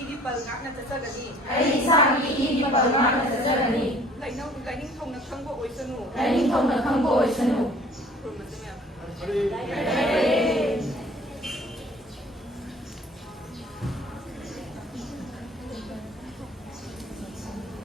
ꯏꯒꯤ ꯄꯜ ꯉꯥꯛꯅ ꯆꯠꯆꯒꯅꯤ ꯑꯩ ꯏꯁꯥꯒꯤ ꯏꯒꯤ ꯄꯜ ꯉꯥꯛꯅ ꯆꯠꯆꯒꯅꯤ ꯂꯥꯏꯅꯤꯡꯊꯧꯅ ꯈꯪꯕ ꯑꯣꯏꯁꯅꯨ ꯂꯥꯏꯅꯤꯡꯊꯧꯅ ꯈꯪꯕ ꯑꯣꯏꯁꯅꯨ ꯈꯨꯔꯨꯝꯕꯁꯦ ꯃꯌꯥꯝ